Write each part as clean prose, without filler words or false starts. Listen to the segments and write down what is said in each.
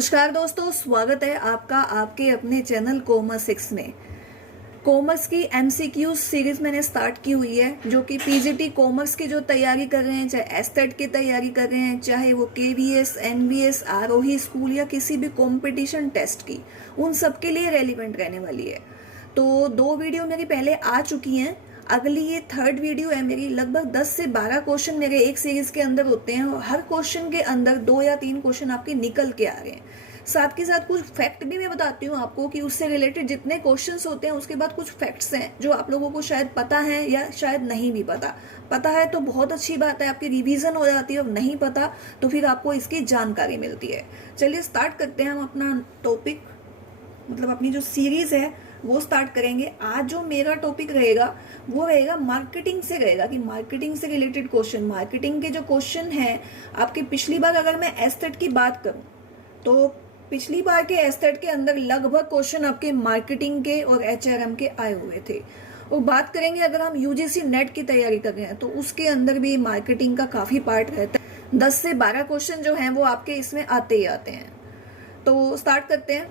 नमस्कार दोस्तों, स्वागत है आपका आपके अपने चैनल कॉमर्स 6 में। कॉमर्स की एमसीक्यू सीरीज मैंने स्टार्ट की हुई है, जो कि पीजीटी कॉमर्स की जो तैयारी कर रहे हैं, चाहे एस्टेट की तैयारी कर रहे हैं, चाहे वो केवीएस, एनबीएस, आरोही स्कूल या किसी भी कंपटीशन टेस्ट की, उन सब के लिए रेलिवेंट रहने वाली है। तो 2 वीडियो मेरी पहले आ चुकी हैं, अगली ये 3rd वीडियो है मेरी। लगभग 10 से 12 क्वेश्चन मेरे एक सीरीज के अंदर होते हैं और हर क्वेश्चन के अंदर 2 या 3 क्वेश्चन आपके निकल के आ रहे हैं। साथ के साथ कुछ फैक्ट भी मैं बताती हूँ आपको कि उससे रिलेटेड जितने क्वेश्चंस होते हैं उसके बाद कुछ फैक्ट्स हैं जो आप लोगों को शायद पता है या शायद नहीं भी पता। पता है तो बहुत अच्छी बात है, आपकी रिवीजन हो जाती है, और नहीं पता तो फिर आपको इसकी जानकारी मिलती है। चलिए स्टार्ट करते हैं हम अपना टॉपिक, मतलब अपनी जो सीरीज है वो स्टार्ट करेंगे। आज जो मेरा टॉपिक रहेगा वो रहेगा मार्केटिंग से रहेगा, कि मार्केटिंग से रिलेटेड क्वेश्चन, मार्केटिंग के जो क्वेश्चन हैं आपके। पिछली बार अगर मैं एस्टेट की बात करूं तो पिछली बार के एस्टेट के अंदर लगभग क्वेश्चन आपके मार्केटिंग के और एचआरएम के आए हुए थे। और बात करेंगे अगर हम यूजीसी नेट की तैयारी कर रहे हैं तो उसके अंदर भी मार्केटिंग का काफी पार्ट रहता है। 10 से 12 क्वेश्चन जो हैं वो आपके इसमें आते ही आते हैं। तो स्टार्ट करते हैं।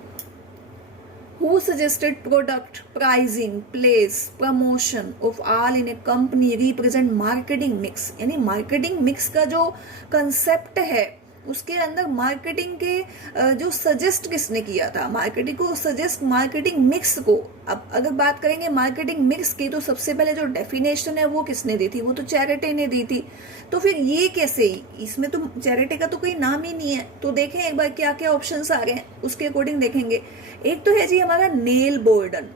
Who suggested product, pricing, place, promotion of all in a company represent marketing mix? यानी मार्केटिंग मिक्स का जो कंसेप्ट है उसके अंदर मार्केटिंग के जो सजेस्ट किसने किया था, मार्केटिंग को सजेस्ट, मार्केटिंग मिक्स को। अब अगर बात करेंगे मार्केटिंग मिक्स की तो सबसे पहले जो डेफिनेशन है वो किसने दी थी, वो तो चैरिटी ने दी थी। तो फिर ये कैसे, इसमें तो चैरिटी का तो कोई नाम ही नहीं है। तो देखें एक बार क्या क्या ऑप्शंस आ रहे हैं, उसके अकॉर्डिंग देखेंगे। एक तो है जी हमारा नेल बोर्डन,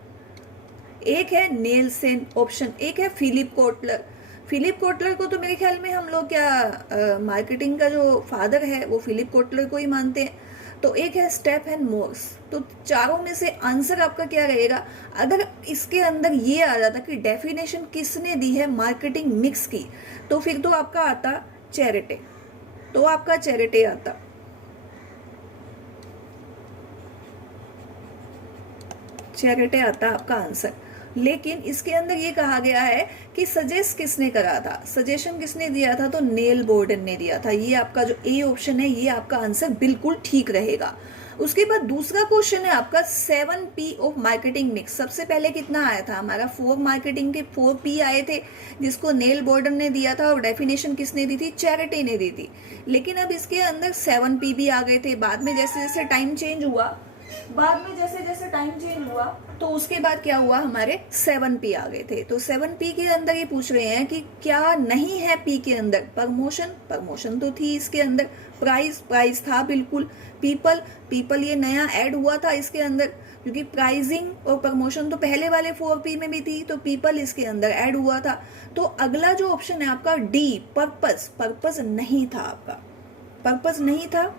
एक है नेल्सन ऑप्शन, एक है फिलिप कोटलर। फिलिप कोटलर को तो मेरे ख्याल में हम लोग क्या मार्केटिंग का जो फादर है वो फिलिप कोटलर को ही मानते हैं। तो एक है स्टेफन मोर्स। तो चारों में से आंसर आपका क्या रहेगा? अगर इसके अंदर ये आ जाता कि डेफिनेशन किसने दी है मार्केटिंग मिक्स की, तो फिर तो आपका आता चैरिटी, तो आपका चैरिटी आता। चैरिटी आता आपका आंसर। लेकिन इसके अंदर ये कहा गया है कि सजेस्ट किसने करा था, सजेशन किसने दिया था, तो नेल बोर्डन ने दिया था। ये आपका जो ए ऑप्शन है ये आपका आंसर बिल्कुल ठीक रहेगा। उसके बाद दूसरा क्वेश्चन है आपका 7P ऑफ मार्केटिंग मिक्स। सबसे पहले कितना आया था हमारा, 4 मार्केटिंग के 4P आए थे, जिसको नेल बोर्डन ने दिया था, और डेफिनेशन किसने दी थी, चैरिटी ने दी थी। लेकिन अब इसके अंदर 7P भी आ गए थे। बाद में जैसे जैसे टाइम चेंज हुआ, तो उसके बाद क्या हुआ, हमारे 7P आ गए थे। तो 7P के अंदर ये पूछ रहे हैं कि क्या नहीं है P के अंदर, प्रमोशन तो थी इसके अंदर, प्राइस था बिल्कुल, पीपल ये नया ऐड हुआ था इसके अंदर, क्योंकि प्राइसिंग और प्रमोशन तो पहले वाले 4P में भी थी, तो पीपल इसके अंदर ऐड हुआ था। तो अगला जो ऑप्शन है आपका डी, पर्पस नहीं था आपका, पर्पस नहीं था।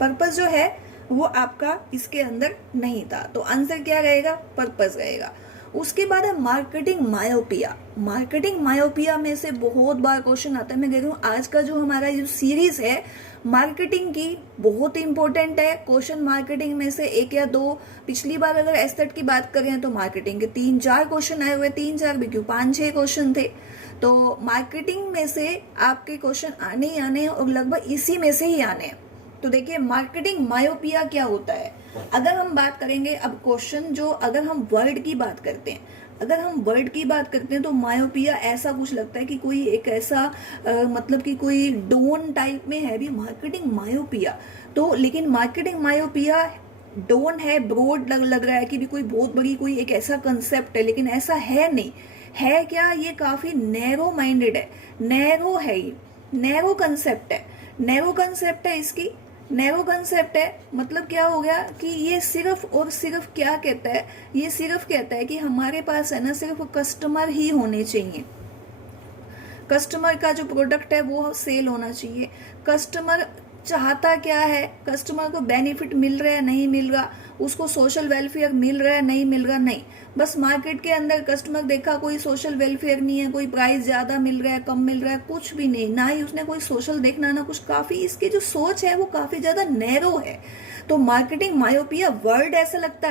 पर्पस जो है वो आपका इसके अंदर नहीं था, तो आंसर क्या रहेगा, पर्पस रहेगा। उसके बाद है मार्केटिंग मायोपिया। मार्केटिंग मायोपिया में से बहुत बार क्वेश्चन आता है। मैं कह रही हूँ आज का जो हमारा जो सीरीज है मार्केटिंग की बहुत इंपॉर्टेंट है। क्वेश्चन मार्केटिंग में से 1 या 2, पिछली बार अगर एस्टेट की बात करें तो मार्केटिंग के 3-4 क्वेश्चन आए हुए, 3-4 भी क्यों, 5-6 क्वेश्चन थे। तो मार्केटिंग में से आपके क्वेश्चन आने ही आने हैं और लगभग इसी में से ही आने हैं। तो देखिए मार्केटिंग मायोपिया क्या होता है। अगर हम बात करेंगे अब क्वेश्चन जो, अगर हम वर्ड की बात करते हैं, तो मायोपिया ऐसा कुछ लगता है कि कोई एक ऐसा मतलब कि कोई डोन टाइप में है भी मार्केटिंग मायोपिया। तो लेकिन मार्केटिंग मायोपिया डोन है, ब्रॉड लग रहा है कि भी कोई बहुत बड़ी कोई एक ऐसा कंसेप्ट है, लेकिन ऐसा है नहीं। है क्या, ये काफी नैरो माइंडेड है, नैरो है, ये नैरो कंसेप्ट है इसकी। नैरो कंसेप्ट है मतलब क्या हो गया कि ये सिर्फ और सिर्फ क्या कहता है, ये सिर्फ कहता है कि हमारे पास है ना सिर्फ कस्टमर ही होने चाहिए, कस्टमर का जो प्रोडक्ट है वो सेल होना चाहिए। कस्टमर चाहता क्या है, कस्टमर को बेनिफिट मिल रहा है नहीं मिल रहा, उसको सोशल वेलफेयर मिल रहा है नहीं मिल रहा, नहीं। बस मार्केट के अंदर कस्टमर देखा कोई सोशल वेलफेयर नहीं है, कोई प्राइस ज्यादा मिल रहा है कम मिल रहा है, कुछ भी नहीं, ना ही उसने कोई सोशल देखना ना कुछ। काफी इसकी जो सोच है वो काफी ज्यादा नैरो है। तो मार्केटिंग मायोपिया वर्ड ऐसा लगता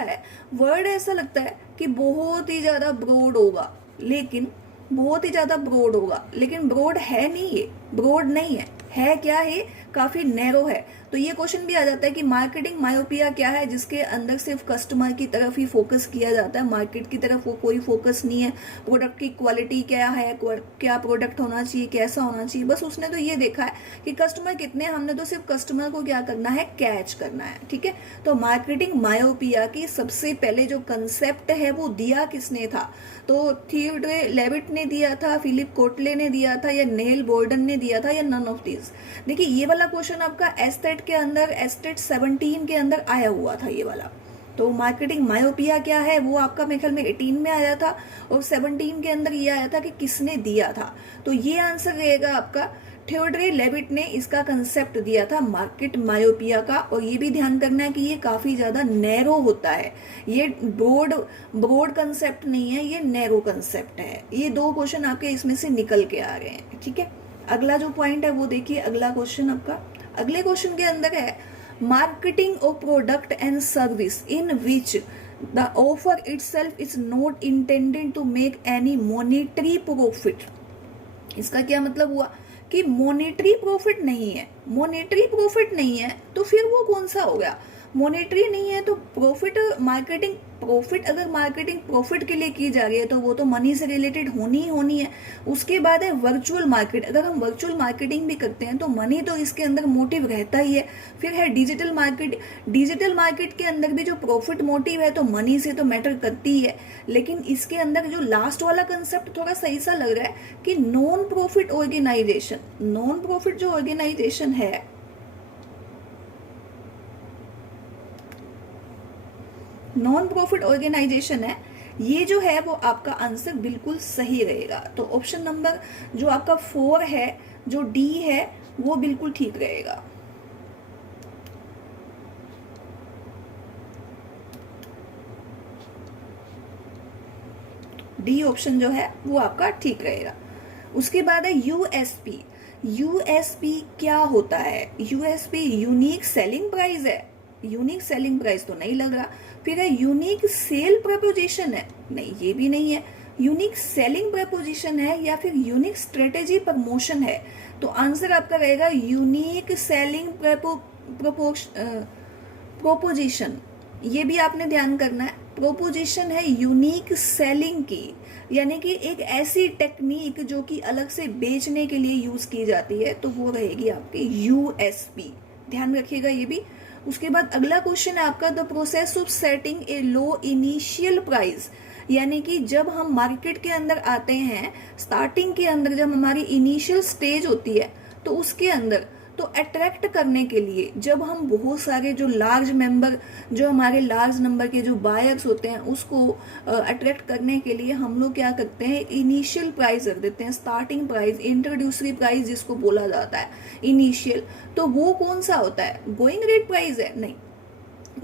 है कि बहुत ही ज्यादा ब्रॉड होगा, लेकिन बहुत ही ज्यादा ब्रॉड होगा, लेकिन ब्रॉड है नहीं, ये ब्रॉड नहीं है क्या है, काफी नैरो है। तो ये क्वेश्चन भी आ जाता है कि मार्केटिंग मायोपिया क्या है, जिसके अंदर सिर्फ कस्टमर की तरफ ही फोकस किया जाता है, मार्केट की तरफ वो कोई फोकस नहीं है, प्रोडक्ट की क्वालिटी क्या है, क्या प्रोडक्ट होना चाहिए, कैसा होना चाहिए, बस उसने तो ये देखा है कि कस्टमर कितने, हमने तो सिर्फ कस्टमर को क्या करना है, कैच करना है। ठीक है, तो मार्केटिंग मायोपिया की सबसे पहले जो कंसेप्ट है वो दिया किसने था, तो थियोडोर लेविट ने दिया था, फिलिप कोटले ने दिया था, या नेल बोर्डन ने दिया था, या नन ऑफ दीज। देखिए ये वाला क्वेश्चन आपका एस्टेट के अंदर, एस्टेट 17 के अंदर आया हुआ था ये वाला। तो मार्केटिंग मायोपिया क्या है वो आपका मेरे ख्याल में 18 में आया था, और 17 के अंदर ये आया था कि किसने दिया था। तो ये आंसर रहेगा आपका, थियोडोर लेविट ने इसका कंसेप्ट दिया था मार्केट मायोपिया का। और ये भी ध्यान करना है कि ये काफी ज्यादा नैरो होता है, ये ब्रॉड कंसेप्ट नहीं है, ये नैरो कंसेप्ट है। ये दो क्वेश्चन आपके इसमें से निकल के आ रहे हैं। ठीक है, अगला जो पॉइंट है वो देखिए, अगला क्वेश्चन आपका, अगले क्वेश्चन के अंदर है marketing of product and service in which the offer itself is not intended to make any monetary profit. इसका क्या मतलब हुआ कि मॉनेटरी प्रॉफिट नहीं है, मॉनेटरी प्रॉफिट नहीं है तो फिर वो कौन सा हो गया, मॉनेटरी नहीं है तो प्रॉफिट, मार्केटिंग प्रॉफिट, अगर मार्केटिंग प्रॉफिट के लिए की जा रही है तो वो तो मनी से रिलेटेड होनी ही होनी है। उसके बाद है वर्चुअल मार्केट, अगर हम वर्चुअल मार्केटिंग भी करते हैं तो मनी तो इसके अंदर मोटिव रहता ही है। फिर है डिजिटल मार्केट, डिजिटल मार्केट के अंदर भी जो प्रॉफिट मोटिव है तो मनी से तो मैटर करती ही है, लेकिन इसके अंदर जो लास्ट वाला कंसेप्ट थोड़ा सही सा लग रहा है कि non profit organisation, non profit जो ऑर्गेनाइजेशन है, नॉन प्रॉफिट ऑर्गेनाइजेशन है, ये जो है वो आपका आंसर बिल्कुल सही रहेगा। तो ऑप्शन नंबर जो आपका 4 है, जो डी है, वो बिल्कुल ठीक रहेगा। डी ऑप्शन जो है वो आपका ठीक रहेगा। उसके बाद है यूएसपी। यूएसपी क्या होता है, यूएसपी यूनिक सेलिंग प्राइस है, यूनिक सेलिंग प्राइस तो नहीं लग रहा। फिर है यूनिक सेल प्रपोजिशन है, नहीं ये भी नहीं है। यूनिक सेलिंग प्रपोजिशन है या फिर यूनिक स्ट्रेटेजी प्रमोशन है, तो आंसर आपका रहेगा यूनिक सेलिंग प्रोपोजिशन। ये भी आपने ध्यान करना है, प्रोपोजिशन है यूनिक सेलिंग की, यानी कि एक ऐसी टेक्निक जो कि अलग से बेचने के लिए यूज की जाती है, तो वो रहेगी आपकी यूएसपी, ध्यान रखिएगा ये भी। उसके बाद अगला क्वेश्चन है आपका the process of setting A low initial price, यानी कि जब हम मार्केट के अंदर आते हैं, स्टार्टिंग के अंदर जब हमारी इनिशियल स्टेज होती है तो उसके अंदर तो अट्रैक्ट करने के लिए जब हम बहुत सारे जो लार्ज मेंबर, जो हमारे लार्ज नंबर के जो बायर्स होते हैं उसको अट्रैक्ट करने के लिए हम लोग क्या करते हैं, इनिशियल प्राइस रख देते हैं, स्टार्टिंग प्राइस, इंट्रोड्यूसरी प्राइस जिसको बोला जाता है इनिशियल। तो वो कौन सा होता है, गोइंग रेट प्राइस है? नहीं,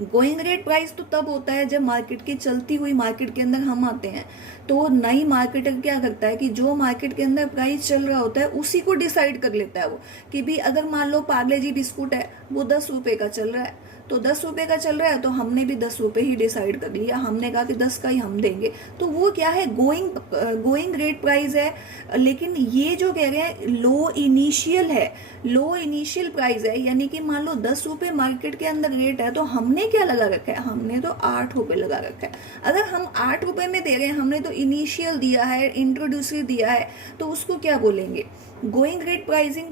गोइंग रेट प्राइस तो तब होता है जब मार्केट की चलती हुई मार्केट के अंदर हम आते हैं, तो नई मार्केटर क्या करता है कि जो मार्केट के अंदर प्राइस चल रहा होता है उसी को डिसाइड कर लेता है वो, कि भी अगर मान लो पार्ले जी बिस्कुट है वो 10 रुपए का चल रहा है, तो 10 रुपए का चल रहा है तो हमने भी 10 रुपए ही डिसाइड कर लिया, हमने कहा कि 10 का ही हम देंगे, तो वो क्या है, गोइंग रेट प्राइस है। लेकिन ये जो कह रहे हैं लो इनिशियल है, लो इनिशियल प्राइस है, यानी कि मान लो 10 रुपए मार्केट के अंदर रेट है तो हमने क्या लगा रखा है, हमने तो 8 रुपए लगा रखा है। अगर हम 8 रुपए में दे रहे हैं, हमने तो इनिशियल दिया है, इंट्रोड्यूसरी दिया है, तो उसको क्या बोलेंगे, going rate pricing,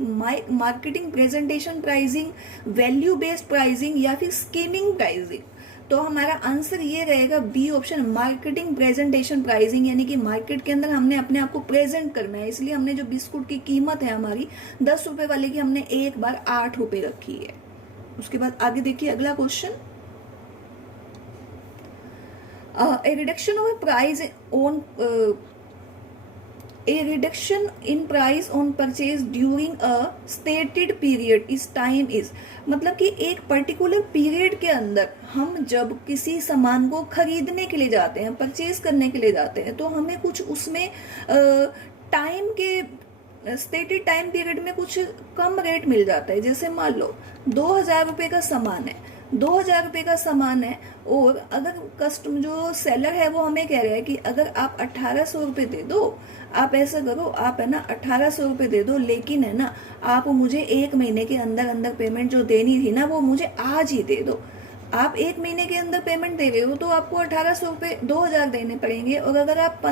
marketing presentation pricing, value based pricing, या फिर स्कीमिंग प्राइसिंग। तो हमारा आंसर ये रहेगा B option, marketing presentation pricing, यानी कि मार्केट के अंदर हमने अपने आप को प्रेजेंट करना है, इसलिए हमने जो बिस्कुट की कीमत है हमारी 10 रुपए वाले की हमने एक बार 8 रुपए रखी है। उसके बाद आगे देखिए अगला question, A reduction of price on A reduction in price on purchase during a stated period is time is, मतलब कि एक पर्टिकुलर पीरियड के अंदर हम जब किसी सामान को खरीदने के लिए जाते हैं, परचेज करने के लिए जाते हैं, तो हमें कुछ उसमें टाइम के स्टेटेड टाइम पीरियड में कुछ कम रेट मिल जाता है। जैसे मान लो 2000 रुपए का सामान है, ₹2000 का सामान है और अगर कस्टम जो सेलर है वो हमें कह रहा है कि अगर आप ₹1800 दे दो, आप ऐसा करो, आप है ना ₹1800 दे दो, लेकिन है ना आप मुझे 1 महीने के अंदर अंदर पेमेंट जो देनी थी ना वो मुझे आज ही दे दो। आप 1 महीने के अंदर पेमेंट दे रहे हो तो आपको ₹1800 2000 देने पड़ेंगे, और अगर आप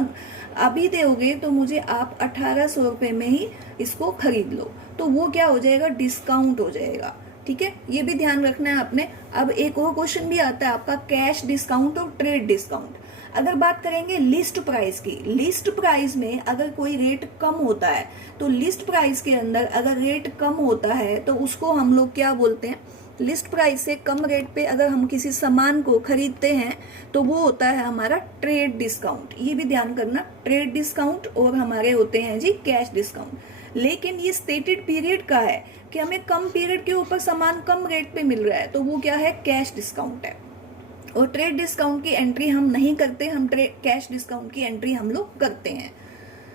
अभी दोगे तो मुझे आप ₹1800 में ही इसको खरीद लो, तो वो क्या हो जाएगा, डिस्काउंट हो जाएगा। ठीक है, ये भी ध्यान रखना है आपने। अब एक और क्वेश्चन भी आता है आपका, कैश डिस्काउंट और ट्रेड डिस्काउंट। अगर बात करेंगे लिस्ट प्राइस की, लिस्ट प्राइस में अगर कोई रेट कम होता है तो लिस्ट प्राइस के अंदर अगर रेट कम होता है तो उसको हम लोग क्या बोलते हैं, लिस्ट प्राइस से कम रेट पे अगर हम किसी सामान को खरीदते हैं तो वो होता है हमारा ट्रेड डिस्काउंट। ये भी ध्यान करना, ट्रेड डिस्काउंट और हमारे होते हैं जी कैश डिस्काउंट। लेकिन ये स्टेटेड पीरियड का है कि हमें कम पीरियड के ऊपर सामान कम रेट पे मिल रहा है, तो वो क्या है, कैश डिस्काउंट है। और ट्रेड डिस्काउंट की एंट्री हम नहीं करते, हम कैश डिस्काउंट की एंट्री हम लोग करते हैं।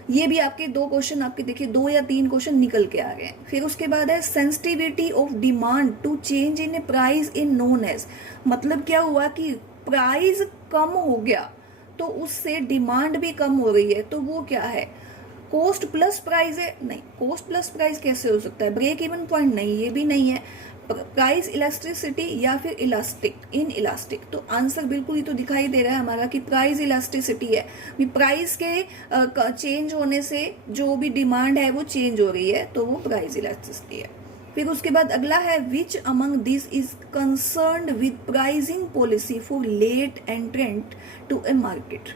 ये भी आपके 2 क्वेश्चन, आपके देखिए 2 या 3 क्वेश्चन निकल के आ गए। फिर उसके बाद है sensitivity of demand to change in a price in known age. मतलब क्या हुआ कि प्राइस कम हो गया तो उससे डिमांड भी कम हो रही है, तो वो क्या है, कॉस्ट प्लस प्राइस है। नहीं, कॉस्ट प्लस प्राइस कैसे हो सकता है, ब्रेक इवन पॉइंट नहीं, ये भी नहीं है। प्राइस इलास्टिसिटी या फिर इलास्टिक, इन इलास्टिक, तो आंसर बिल्कुल ही तो दिखाई दे रहा है हमारा कि प्राइस इलास्टिसिटी है। प्राइस के चेंज होने से जो भी डिमांड है वो चेंज हो रही है, तो वो प्राइस इलास्टिसिटी है। फिर उसके बाद अगला है, which among this is concerned with pricing policy for late entrant to a market.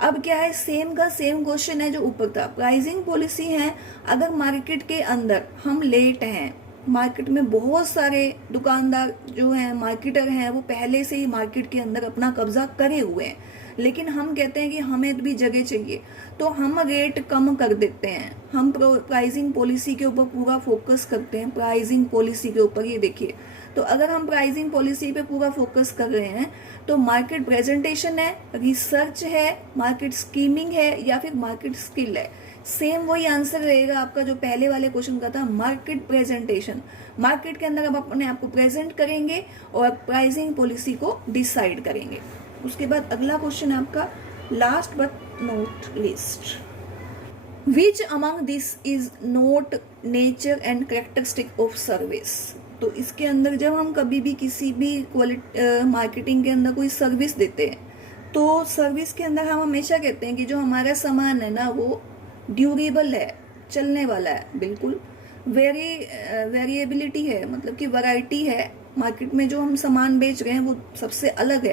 अब क्या है, सेम का सेम क्वेश्चन है जो ऊपर था, प्राइसिंग पॉलिसी है। अगर मार्केट के अंदर हम लेट हैं, मार्केट में बहुत सारे दुकानदार जो हैं, मार्केटर हैं, वो पहले से ही मार्केट के अंदर अपना कब्जा करे हुए हैं, लेकिन हम कहते हैं कि हमें भी जगह चाहिए, तो हम रेट कम कर देते हैं। हम प्राइसिंग पॉलिसी के ऊपर पूरा फोकस करते हैं, प्राइसिंग पॉलिसी के ऊपर। ये देखिए, तो अगर हम प्राइसिंग पॉलिसी पे पूरा फोकस कर रहे हैं तो मार्केट प्रेजेंटेशन है, रिसर्च है, मार्केट स्कीमिंग है या फिर मार्केट स्किल है। सेम वही आंसर रहेगा आपका जो पहले वाले क्वेश्चन का था, मार्केट प्रेजेंटेशन। मार्केट के अंदर आप अपने आप को प्रेजेंट करेंगे और प्राइसिंग पॉलिसी को डिसाइड करेंगे। उसके बाद अगला क्वेश्चन है आपका, last but not least, which among this is not nature and characteristic of service. तो इसके अंदर जब हम कभी भी किसी भी मार्केटिंग के अंदर कोई सर्विस देते हैं तो सर्विस के अंदर हम हमेशा कहते हैं कि जो हमारा सामान है ना वो ड्यूरेबल है, चलने वाला है, बिल्कुल वेरिएबिलिटी है, मतलब कि वैरायटी है। मार्केट में जो हम सामान बेच रहे हैं वो सबसे अलग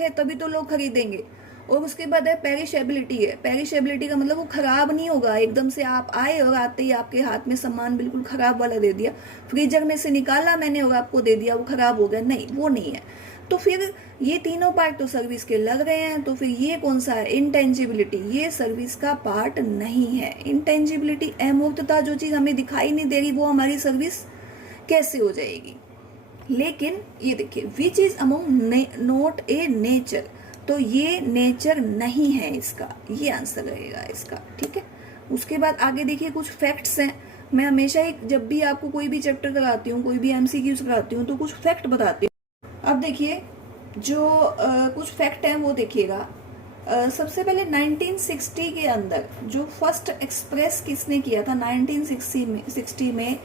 है तभी तो लोग खरीदेंगे। और उसके बाद है पेरिशेबिलिटी है। पेरिशेबिलिटी का मतलब वो खराब नहीं होगा, एकदम से आप आए और आते ही आपके हाथ में सामान बिल्कुल खराब वाला दे दिया, फ्रीजर में से निकाला मैंने और आपको दे दिया, वो खराब हो गया, नहीं, वो नहीं है। तो फिर ये तीनों पार्ट तो सर्विस के लग रहे हैं, तो फिर ये कौन सा है, इंटेंजिबिलिटी, ये सर्विस का पार्ट नहीं है। इंटेंजिबिलिटी, अमूर्तता, जो चीज हमें दिखाई नहीं दे रही वो हमारी सर्विस कैसे हो जाएगी। लेकिन ये देखिए, which is among not a nature, तो ये नेचर नहीं है इसका, ये आंसर रहेगा इसका। ठीक है, उसके बाद आगे देखिए कुछ फैक्ट्स हैं। मैं हमेशा ही जब भी आपको कोई भी चैप्टर कराती हूँ, कोई भी एमसीक्यूज कराती हूँ, तो कुछ फैक्ट बताती हूँ। अब देखिए जो कुछ फैक्ट हैं वो देखिएगा। सबसे पहले 1960 के अंदर जो फर्स्ट एक्सप्रेस किसने किया था, 1960 में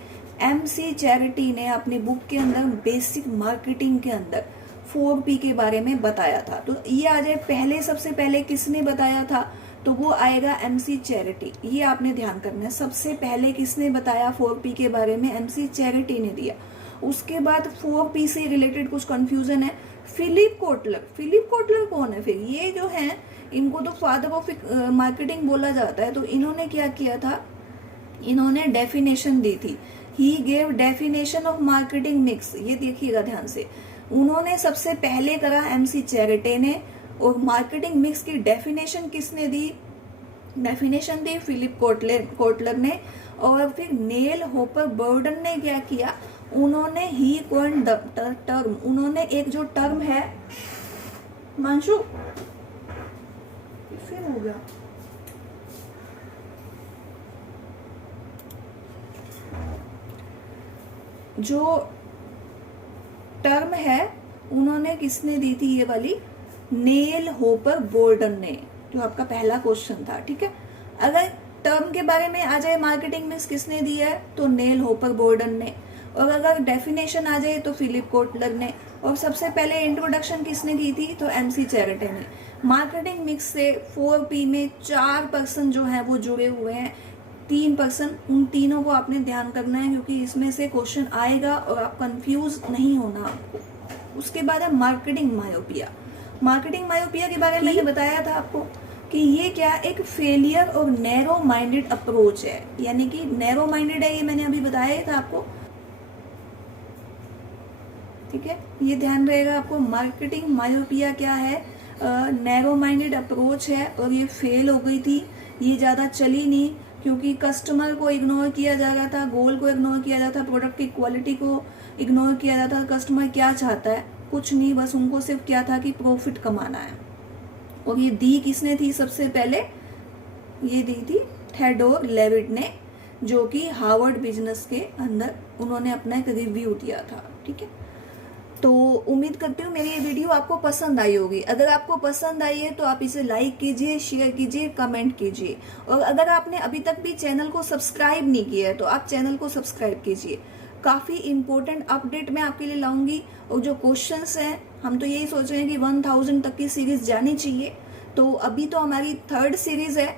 MC चैरिटी ने अपनी बुक के अंदर बेसिक मार्केटिंग के अंदर 4P के बारे में बताया था। तो ये आ जाए, पहले सबसे पहले किसने बताया था, तो वो आएगा MC चैरिटी। ये आपने ध्यान करना है, सबसे पहले किसने बताया 4P के बारे में, MC चैरिटी ने दिया। उसके बाद 4P से रिलेटेड कुछ कंफ्यूजन है, फिलिप कोटलर। फिलिप कोटलर कौन है फिर, ये जो है इनको तो फादर ऑफ मार्केटिंग बोला जाता है। तो इन्होंने क्या किया था, इन्होंने डेफिनेशन दी थी, he gave definition of marketing mix. ये देखिएगा ध्यान से, उन्होंने सबसे पहले करा MC चैरिटी ने, और मार्केटिंग मिक्स की डेफिनेशन किसने दी, डेफिनेशन दी फिलिप कोटलर ने। और फिर नेल हॉपर बर्डन ने क्या किया, उन्होंने ही कॉइन्ड द टर्म, उन्होंने एक जो टर्म है, मांशु फिर हो गया, जो टर्म है उन्होंने किसने दी थी, ये वाली नेल होपर बोर्डन ने, जो आपका पहला क्वेश्चन था। ठीक है, अगर टर्म के बारे में आ जाए मार्केटिंग मिक्स किसने दी है तो नेल होपर बोर्डन ने, और अगर डेफिनेशन आ जाए तो फिलिप कोटलर ने, और सबसे पहले इंट्रोडक्शन किसने की थी तो एमसी चैरेटे ने। मार्केटिंग मिक्स से 4P में 4 पर्सन जो है वो जुड़े हुए हैं, 3 पर्सन, उन तीनों को आपने ध्यान करना है क्योंकि इसमें से क्वेश्चन आएगा और आप कंफ्यूज नहीं होना आपको। उसके बाद है मार्केटिंग मायोपिया। मार्केटिंग मायोपिया के बारे में मैंने बताया था आपको कि ये क्या, एक फेलियर और नैरो माइंडेड अप्रोच है, यानी कि नैरो माइंडेड है, ये मैंने अभी बताया था आपको। ठीक है, ये ध्यान रहेगा आपको। मार्केटिंग मायोपिया क्या है, नैरो माइंडेड अप्रोच है और ये फेल हो गई थी, ये ज़्यादा चली नहीं क्योंकि कस्टमर को इग्नोर किया जा रहा था, गोल को इग्नोर किया जाता था, प्रोडक्ट की क्वालिटी को इग्नोर किया जाता था। कस्टमर क्या चाहता है, कुछ नहीं, बस उनको सिर्फ क्या था कि प्रॉफिट कमाना है। और ये दी किसने थी सबसे पहले, ये दी थी थेडोर लेविट ने, जो कि हार्वर्ड बिजनेस के अंदर उन्होंने अपना एक रिव्यू दिया था। ठीक है, तो उम्मीद करती हूँ मेरी ये वीडियो आपको पसंद आई होगी। अगर आपको पसंद आई है तो आप इसे लाइक कीजिए, शेयर कीजिए, कमेंट कीजिए, और अगर आपने अभी तक भी चैनल को सब्सक्राइब नहीं किया है तो आप चैनल को सब्सक्राइब कीजिए। काफ़ी इंपॉर्टेंट अपडेट मैं आपके लिए लाऊंगी, और जो क्वेश्चंस हैं हम तो यही सोच रहे हैं कि 1000 तक की सीरीज जानी चाहिए। तो अभी तो हमारी 3rd सीरीज है,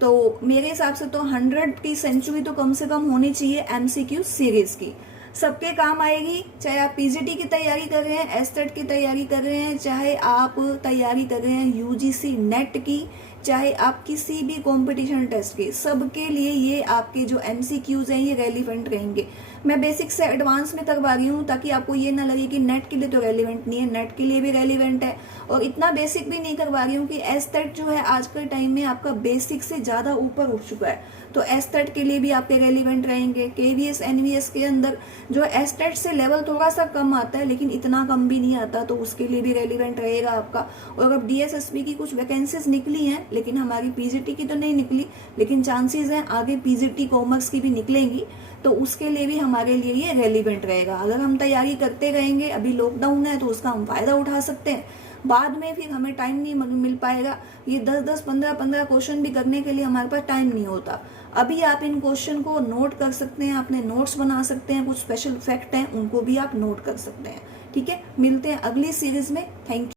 तो मेरे हिसाब से तो 100 की सेंचुरी तो कम से कम होनी चाहिए MCQ सीरीज की। सबके काम आएगी, चाहे आप पीजीटी की तैयारी कर रहे हैं, एस्टेट की तैयारी कर रहे हैं, चाहे आप तैयारी कर रहे हैं यूजीसी नेट की, चाहे आप किसी भी कंपटीशन टेस्ट की, सबके लिए ये आपके जो MCQs हैं ये रेलिवेंट रहेंगे। मैं बेसिक से एडवांस में करवा रही हूँ ताकि आपको ये ना लगे कि नेट के लिए तो रेलिवेंट नहीं है, नेट के लिए भी रेलिवेंट है। और इतना बेसिक भी नहीं करवा रही हूँ कि एस्टेट जो है आज के टाइम में आपका बेसिक से ज़्यादा ऊपर उठ चुका है, तो एस्टेट के लिए भी आपके रेलिवेंट रहेंगे। KVS NVS के अंदर जो एस्टेट से लेवल थोड़ा सा कम आता है लेकिन इतना कम भी नहीं आता, तो उसके लिए भी रेलिवेंट रहेगा आपका। और अब DSSB की कुछ वैकेंसीज निकली हैं, लेकिन हमारी पीजीटी की तो नहीं निकली, लेकिन चांसेस हैं आगे पीजीटी कॉमर्स की भी निकलेंगी, तो उसके लिए भी हमारे लिए ये रेलिवेंट रहेगा। अगर हम तैयारी करते रहेंगे, अभी लॉकडाउन है तो उसका हम फायदा उठा सकते हैं, बाद में फिर हमें टाइम नहीं मिल पाएगा। ये 10-10, 15-15 क्वेश्चन भी करने के लिए हमारे पास टाइम नहीं होता। अभी आप इन क्वेश्चन को नोट कर सकते हैं, अपने नोट्स बना सकते हैं, कुछ स्पेशल फैक्ट हैं उनको भी आप नोट कर सकते हैं। ठीक है, मिलते हैं अगली सीरीज में। Thank you.